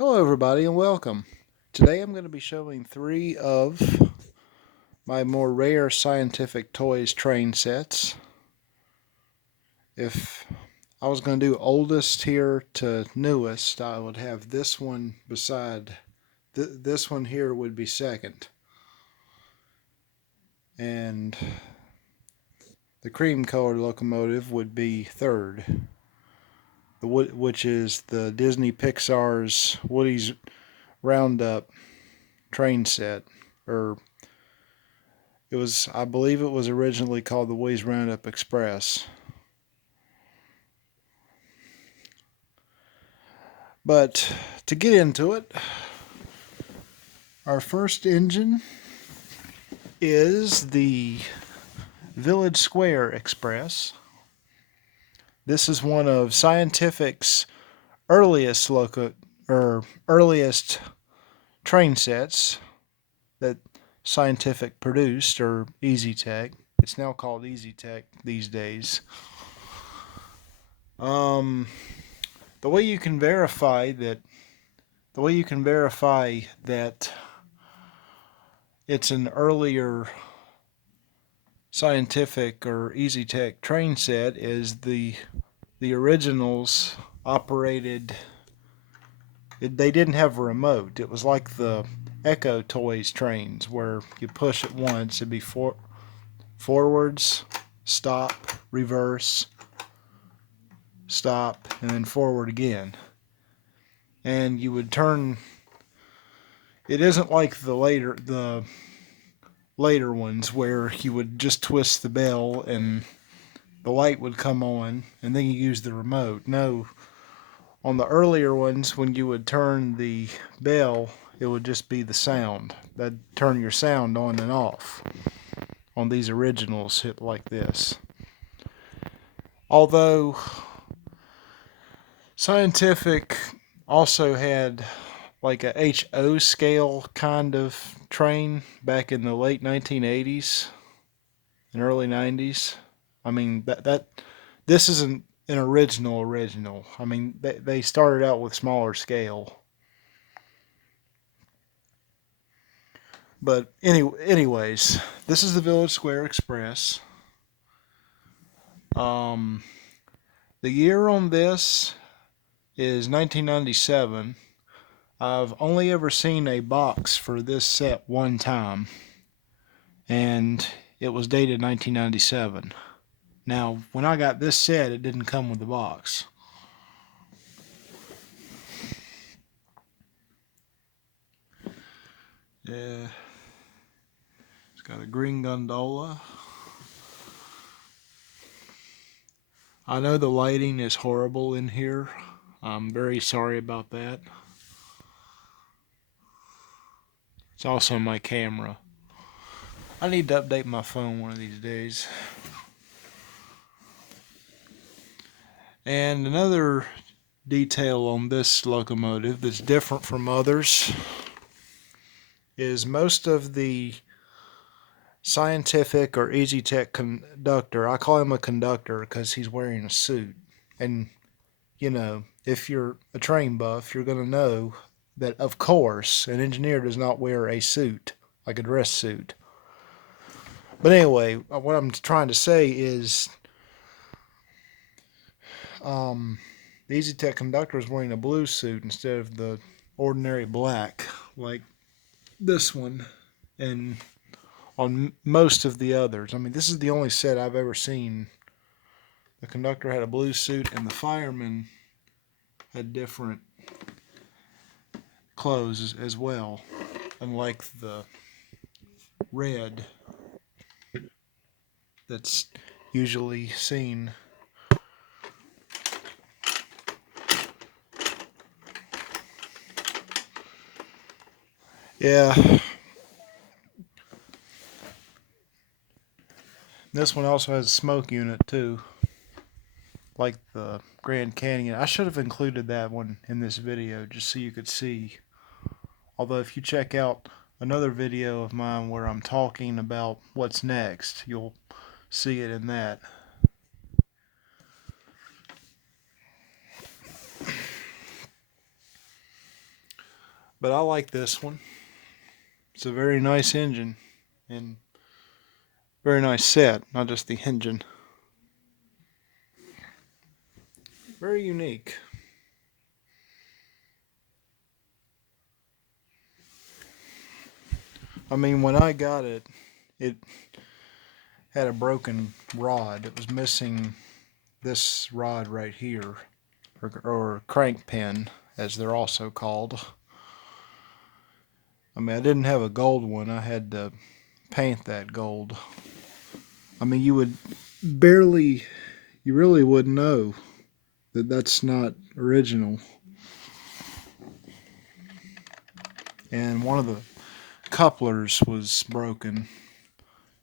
Hello everybody and welcome. Today I'm going to be showing three of my more rare scientific toys train sets. If I was going to do oldest here to newest, I would have this one beside, this one here would be second. And the cream colored locomotive would be third. Which is the Disney Pixar's Woodys Roudup Train Set, or I believe it was originally called the Woodys Roudup Express. But to get into it, our first engine is the Village Square Express. This is one of Scientific's earliest earliest train sets that Scientific produced, or EZTEC. It's now called EZTEC these days. The way you can verify that it's an earlier Scientific or EZTEC train set is the originals operated. They didn't have a remote. It was like the Echo Toys trains where you push it once, it'd be forwards, stop, reverse, stop, and then forward again. And you would turn. It isn't like the later ones where you would just twist the bell and the light would come on and then you use the remote. No, on the earlier ones, when you would turn the bell, it would just be the sound. That'd turn your sound on and off. On these originals, hit like this. Although Scientific also had like a HO scale kind of train back in the late 1980s and early 90s. I mean, this isn't an original. I mean, they started out with smaller scale. But anyways, this is the Village Square Express. The year on this is 1997. I've only ever seen a box for this set one time, and it was dated 1997. Now, when I got this set, it didn't come with the box. Yeah, it's got a green gondola. I know the lighting is horrible in here. I'm very sorry about that. It's also my camera. I need to update my phone one of these days. And another detail on this locomotive that's different from others is most of the Scientific or EZTEC conductor, I call him a conductor because he's wearing a suit. And, you know, if you're a train buff, you're going to know that, of course, an engineer does not wear a suit, like a dress suit. But anyway, what I'm trying to say is the EZTEC conductor is wearing a blue suit instead of the ordinary black, like this one, and on most of the others. I mean, this is the only set I've ever seen. The conductor had a blue suit, and the fireman had different clothes as well, unlike the red that's usually seen. Yeah. This one also has a smoke unit too, like the Grand Canyon. I should have included that one in this video just so you could see. Although if you check out another video of mine where I'm talking about what's next, you'll see it in that. But I like this one. It's a very nice engine and very nice set, not just the engine. Very unique. I mean, when I got it, it had a broken rod. It was missing this rod right here, or crank pin, as they're also called. I mean, I didn't have a gold one. I had to paint that gold. I mean, you really wouldn't know that that's not original. And one of the couplers was broken.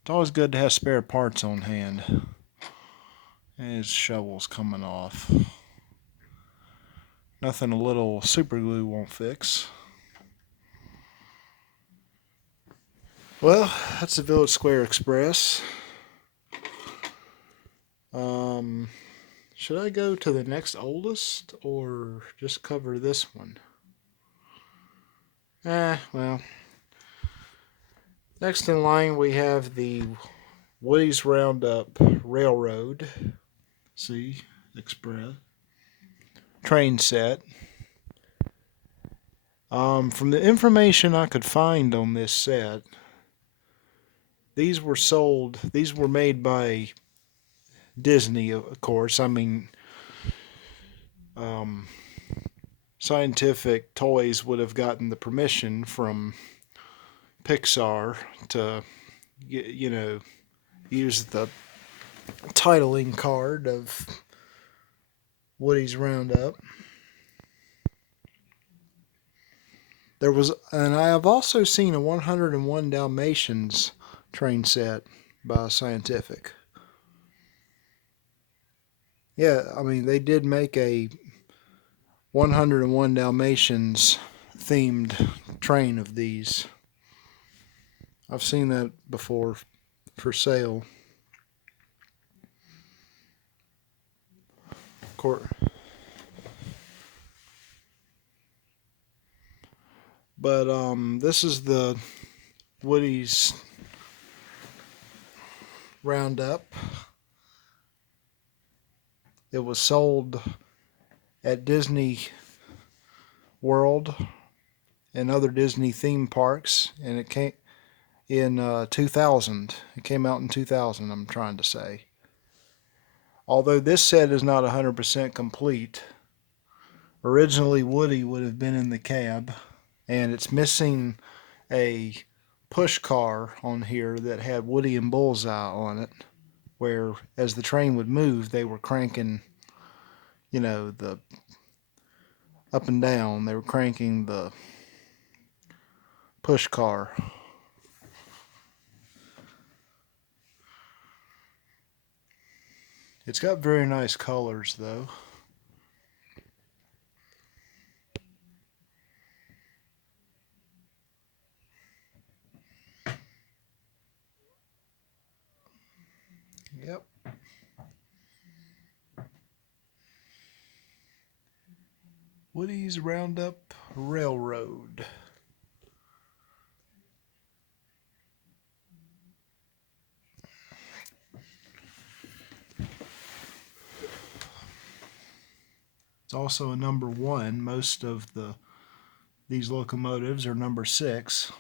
It's always good to have spare parts on hand. And his shovel's coming off. Nothing a little super glue won't fix. Well, that's the Village Square Express. Should I go to the next oldest or just cover this one? Well. Next in line we have the Woodys Roudup Railroad Express Train Set. From the information I could find on this set, these were made by Disney, of course. I mean, Scientific Toys would have gotten the permission from Pixar to, use the titling card of Woody's Roundup. And I have also seen a 101 Dalmatians train set by Scientific. Yeah, I mean, they did make a 101 Dalmatians themed train of these. I've seen that before for sale. But this is the Woody's Roundup. It was sold at Disney World and other Disney theme parks, and it came in 2000. It came out in 2000, I'm trying to say. Although this set is not 100% complete, originally Woody would have been in the cab, and it's missing a push car on here that had Woody and Bullseye on it, where as the train would move, they were cranking, the up and down. They were cranking the push car. It's got very nice colors, though. Yep. Woodys Roudup Railroad. It's also a number 1. Most of these locomotives are number 6.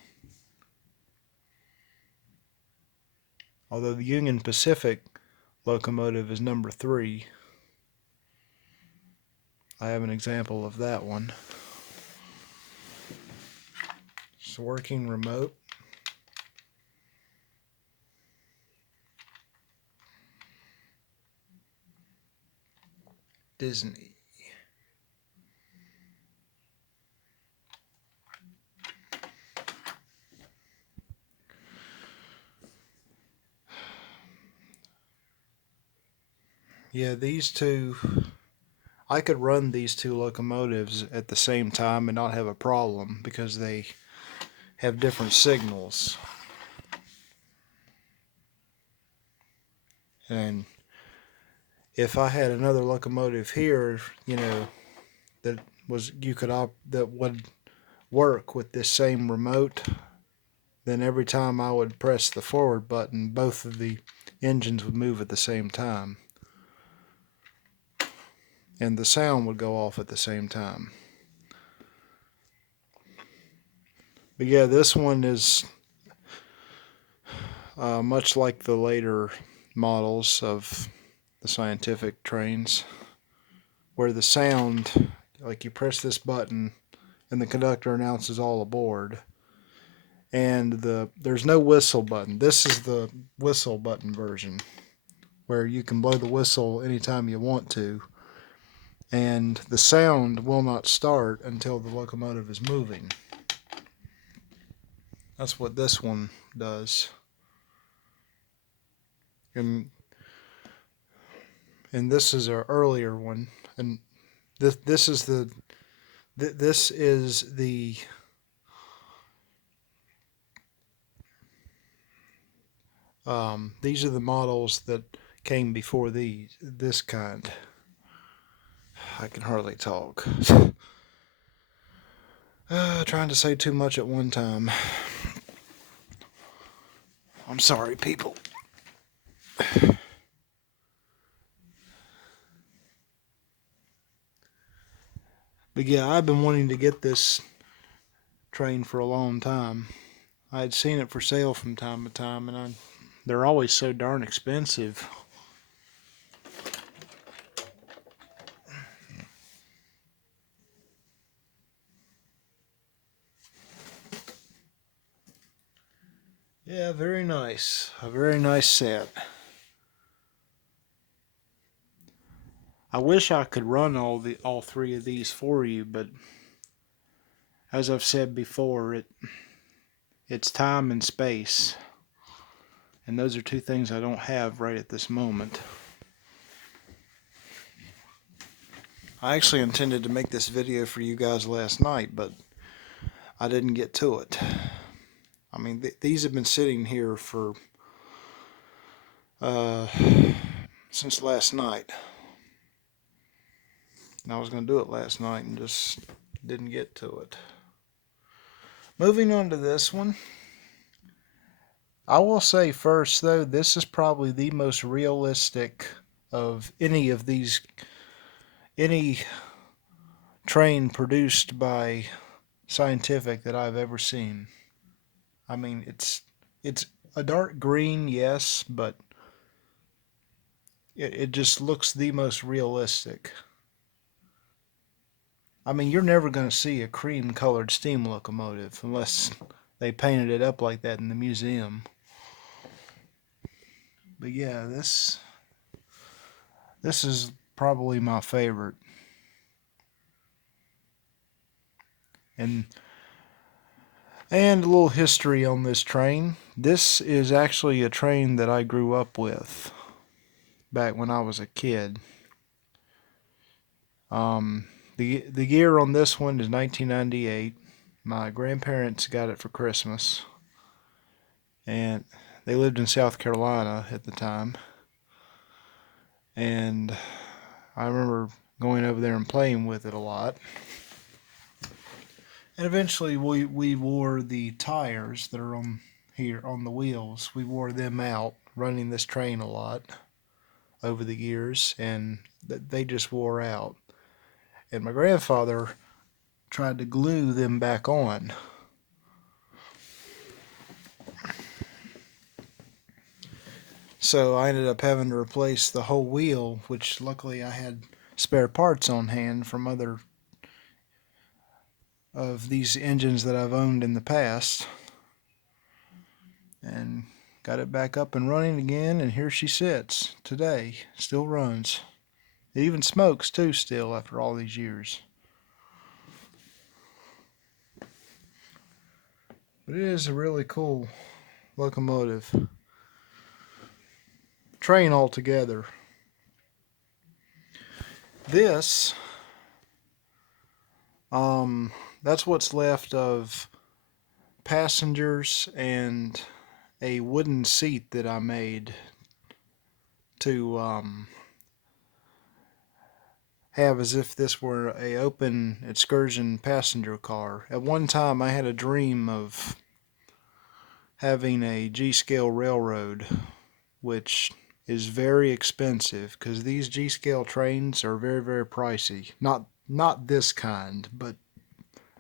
Although the Union Pacific locomotive is number 3. I have an example of that one. It's a working remote. Disney. Yeah, these two, I could run these two locomotives at the same time and not have a problem because they have different signals. And if I had another locomotive here, that would work with this same remote, then every time I would press the forward button, both of the engines would move at the same time. And the sound would go off at the same time. But yeah, this one is much like the later models of the Scientific trains, where the sound, like you press this button and the conductor announces all aboard, and there's no whistle button. This is the whistle button version, where you can blow the whistle anytime you want to, and the sound will not start until the locomotive is moving. That's what this one does. And this is our earlier one, and this is the these are the models that came before this kind. I can hardly talk. Trying to say too much at one time. I'm sorry, people. But yeah, I've been wanting to get this train for a long time. I had seen it for sale from time to time, and they're always so darn expensive. Yeah, very nice. A very nice set. I wish I could run all three of these for you, but as I've said before, it's time and space. And those are two things I don't have right at this moment. I actually intended to make this video for you guys last night, but I didn't get to it. I mean, these have been sitting here for since last night. And I was going to do it last night and just didn't get to it. Moving on to this one. I will say first, though, this is probably the most realistic of any train produced by Scientific that I've ever seen. I mean, it's a dark green, yes, but it just looks the most realistic. I mean, you're never going to see a cream-colored steam locomotive unless they painted it up like that in the museum. But yeah, this is probably my favorite. And a little history on this train. This is actually a train that I grew up with back when I was a kid. The year on this one is 1998. My grandparents got it for Christmas, and they lived in South Carolina at the time. And I remember going over there and playing with it a lot. And eventually we wore the tires that are on here on the wheels. We wore them out running this train a lot over the years, and they just wore out. And my grandfather tried to glue them back on. So I ended up having to replace the whole wheel, which luckily I had spare parts on hand from other of these engines that I've owned in the past, and got it back up and running again, and here she sits today. Still runs. It even smokes too still after all these years. But it is a really cool locomotive. Train altogether. This that's what's left of passengers and a wooden seat that I made to have as if this were a open excursion passenger car. At one time I had a dream of having a G-scale railroad, which is very expensive because these G-scale trains are very, very pricey. Not this kind, but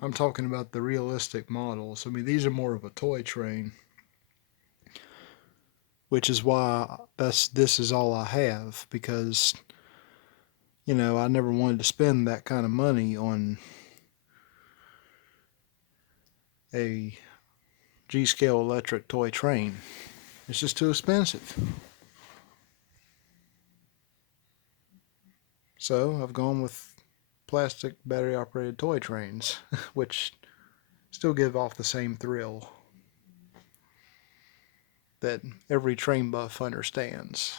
I'm talking about the realistic models. I mean, these are more of a toy train, which is why this is all I have, because you know, I never wanted to spend that kind of money on a G-scale electric toy train. It's just too expensive. So I've gone with plastic battery operated toy trains, which still give off the same thrill that every train buff understands.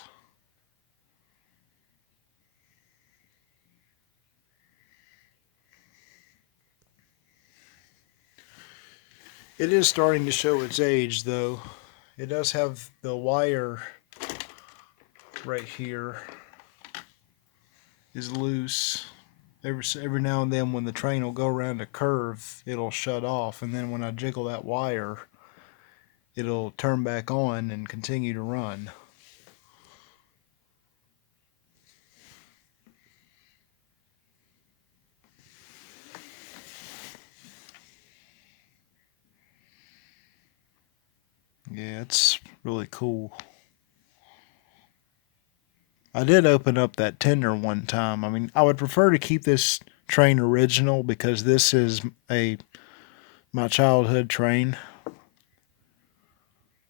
It is starting to show its age, though. It does have the wire right here is loose. Every now and then when the train will go around a curve, it'll shut off, and then when I jiggle that wire, it'll turn back on and continue to run. Yeah, it's really cool. I did open up that tender one time. I mean, I would prefer to keep this train original because this is my childhood train.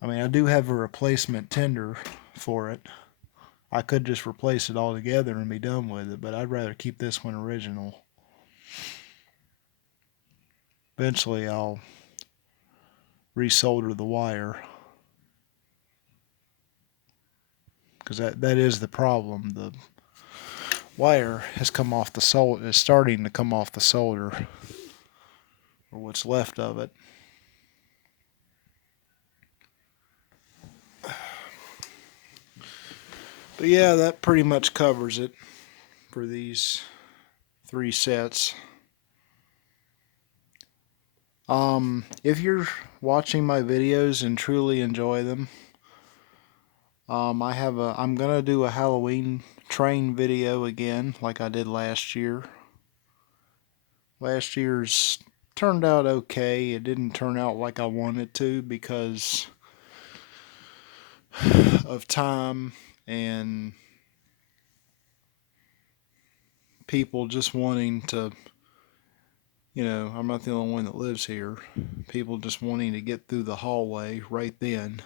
I mean, I do have a replacement tender for it. I could just replace it altogether and be done with it, but I'd rather keep this one original. Eventually, I'll resolder the wire, because that is the problem. The wire has come off the solder, is starting to come off the solder, or what's left of it. But yeah, that pretty much covers it for these 3 sets. If you're watching my videos and truly enjoy them, I'm gonna do a Halloween train video again, like I did last year. Last year's turned out okay. It didn't turn out like I wanted to because of time and people just wanting to, you know, I'm not the only one that lives here. People just wanting to get through the hallway right then.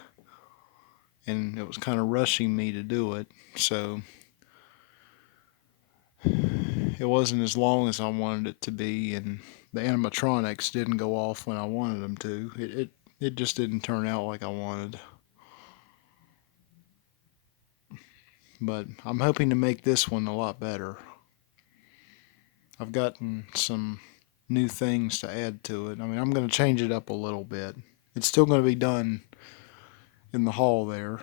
And it was kind of rushing me to do it. So it wasn't as long as I wanted it to be, and the animatronics didn't go off when I wanted them to. It just didn't turn out like I wanted. But I'm hoping to make this one a lot better. I've gotten some new things to add to it. I mean, I'm going to change it up a little bit. It's still going to be done in the hall there,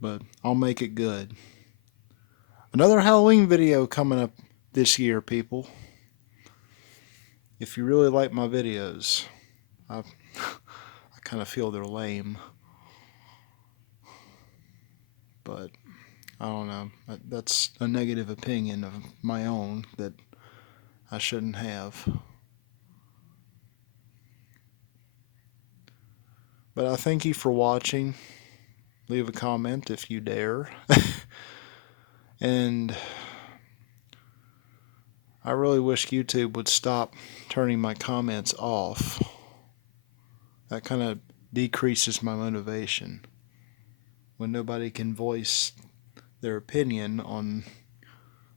but I'll make it good. Another Halloween video coming up this year, people. If you really like my videos, I kind of feel they're lame, but I don't know. That's a negative opinion of my own that I shouldn't have. But I thank you for watching. Leave a comment if you dare. And I really wish YouTube would stop turning my comments off. That kind of decreases my motivation when nobody can voice their opinion on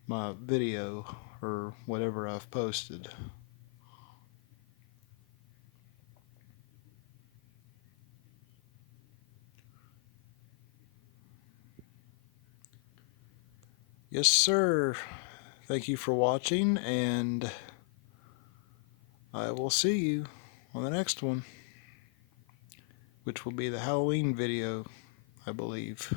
my video or whatever I've posted. Yes, sir. Thank you for watching, and I will see you on the next one, which will be the Halloween video, I believe.